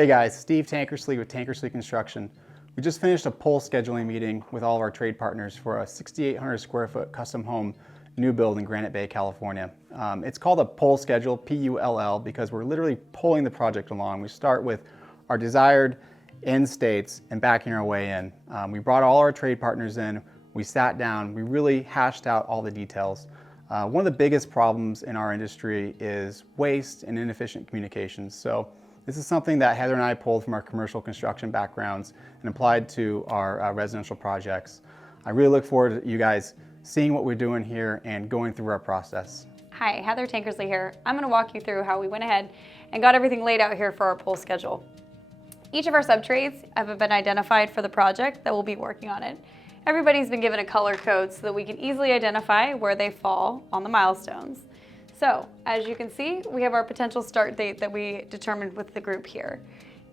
Hey guys, Steve Tankersley with Tankersley Construction. We just finished a pole scheduling meeting with all of our trade partners for a 6,800 square foot custom home new build in Granite Bay, California. It's called a pole schedule, P-U-L-L, because we're literally pulling the project along. We start with our desired end states and backing our way in. We brought all our trade partners in, we sat down, we really hashed out all the details. One of the biggest problems in our industry is waste and inefficient communications. So this is something that Heather and I pulled from our commercial construction backgrounds and applied to our residential projects. I really look forward to you guys seeing what we're doing here and going through our process. Hi, Heather Tankersley here. I'm going to walk you through how we went ahead and got everything laid out here for our pole schedule. Each of our sub-trades have been identified for the project that will be working on it. Everybody's been given a color code so that we can easily identify where they fall on the milestones. So, as you can see, we have our potential start date that we determined with the group here.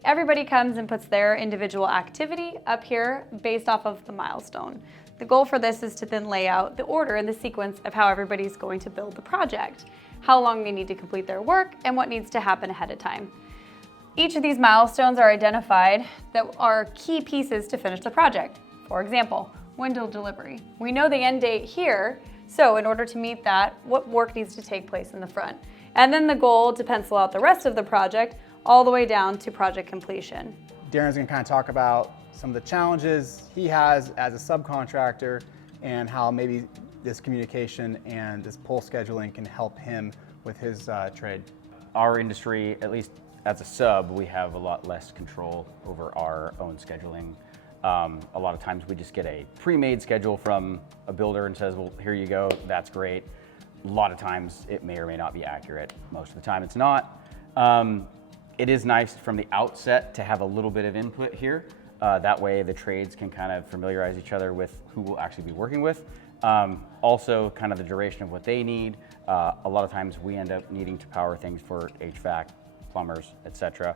Everybody comes and puts their individual activity up here based off of the milestone. The goal for this is to then lay out the order and the sequence of how everybody's going to build the project, how long they need to complete their work, and what needs to happen ahead of time. Each of these milestones are identified that are key pieces to finish the project. For example, window delivery. We know the end date here, so in order to meet that, what work needs to take place in the front? And then the goal to pencil out the rest of the project all the way down to project completion. Darren's going to kind of talk about some of the challenges he has as a subcontractor and how maybe this communication and this pole scheduling can help him with his trade. Our industry, at least as a sub, we have a lot less control over our own scheduling. A lot of times we just get a pre-made schedule from a builder and says, well, here you go, that's great. A lot of times it may or may not be accurate. Most of the time it's not. It is nice from the outset to have a little bit of input here. That way the trades can kind of familiarize each other with who we'll actually be working with. Also kind of the duration of what they need. A lot of times we end up needing to power things for HVAC, plumbers, etc.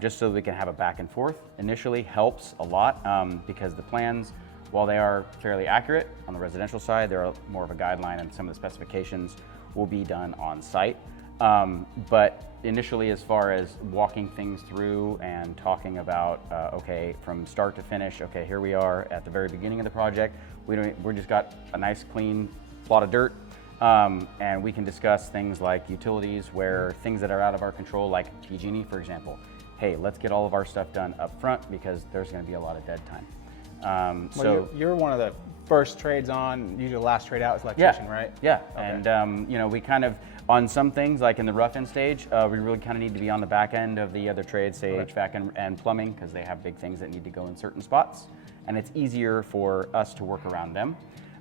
Just so we can have a back and forth initially helps a lot because the plans, while they are fairly accurate on the residential side, they're more of a guideline and some of the specifications will be done on site. But initially, as far as walking things through and talking about, okay, from start to finish, okay, here we are at the very beginning of the project. We just got a nice clean plot of dirt. And we can discuss things like utilities where things that are out of our control, like PG&E, for example. Hey, let's get all of our stuff done up front because there's going to be a lot of dead time. Well, you're one of the first trades on, usually the last trade out is electrician, right? Yeah, okay. And you know, we kind of, on some things, like in the rough end stage, we really kind of need to be on the back end of the other trades, say HVAC and plumbing, because they have big things that need to go in certain spots. And it's easier for us to work around them.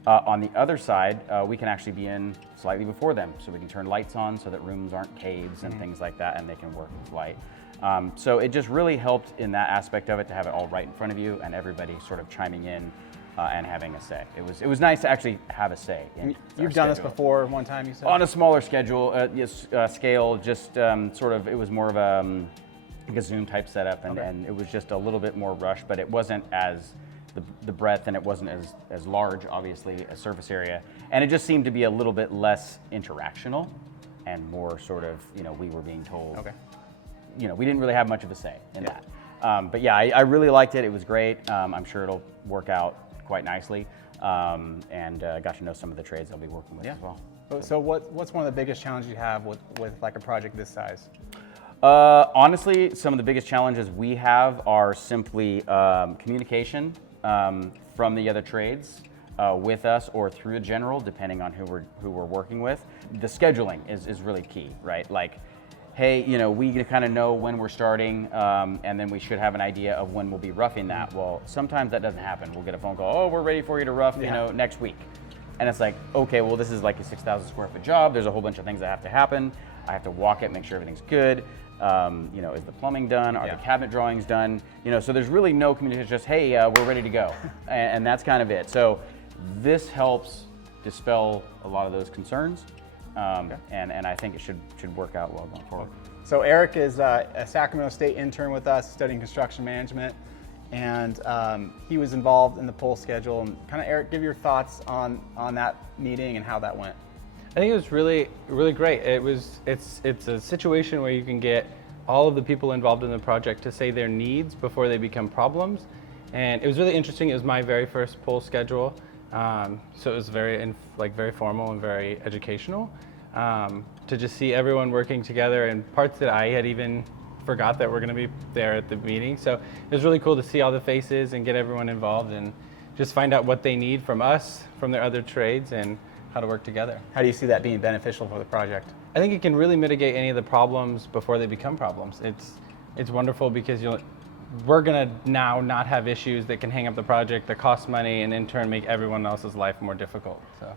On the other side, we can actually be in slightly before them, so we can turn lights on so that rooms aren't caves and things like that, and they can work with light. So it just really helped in that aspect of it to have it all right in front of you and everybody sort of chiming in and having a say. It was nice to actually have a say. You've done this before one time, you said? On a smaller schedule, scale, just sort of, it was more of like a Zoom type setup, and it was just a little bit more rushed, but it wasn't as the breadth, and it wasn't as large, obviously, a surface area. And it just seemed to be a little bit less interactional and more sort of, you know, we were being told. Okay. You know, we didn't really have much of a say in that. But yeah, I really liked it. It was great. I'm sure it'll work out quite nicely. And got to know some of the trades I'll be working with as well. So what's one of the biggest challenges you have with like a project this size? Honestly, some of the biggest challenges we have are simply communication from the other trades with us or through a general, depending on who we're working with. The scheduling is really key, right? Like, hey, you know, we kind of know when we're starting, and then we should have an idea of when we'll be roughing that. Well, sometimes that doesn't happen. We'll get a phone call, oh, we're ready for you to rough, you know, next week. And it's like, okay, well, this is like a 6,000 square foot job. There's a whole bunch of things that have to happen. I have to walk it, make sure everything's good. You know, is the plumbing done? Are the cabinet drawings done? You know, so there's really no communication, just, hey, we're ready to go. and that's kind of it. So this helps dispel a lot of those concerns. And I think it should work out well going forward. So Eric is a Sacramento State intern with us studying construction management, and he was involved in the pole schedule. And kind of, Eric, give your thoughts on that meeting and how that went. I think it was really great. It's a situation where you can get all of the people involved in the project to say their needs before they become problems. And it was really interesting. It was my very first poll schedule. So it was very formal and very educational to just see everyone working together, and parts that I had even forgot that were going to be there at the meeting. So it was really cool to see all the faces and get everyone involved and just find out what they need from us, from their other trades, and how to work together. How do you see that being beneficial for the project? I think it can really mitigate any of the problems before they become problems. It's wonderful because we're gonna now not have issues that can hang up the project, that cost money, and in turn make everyone else's life more difficult. So.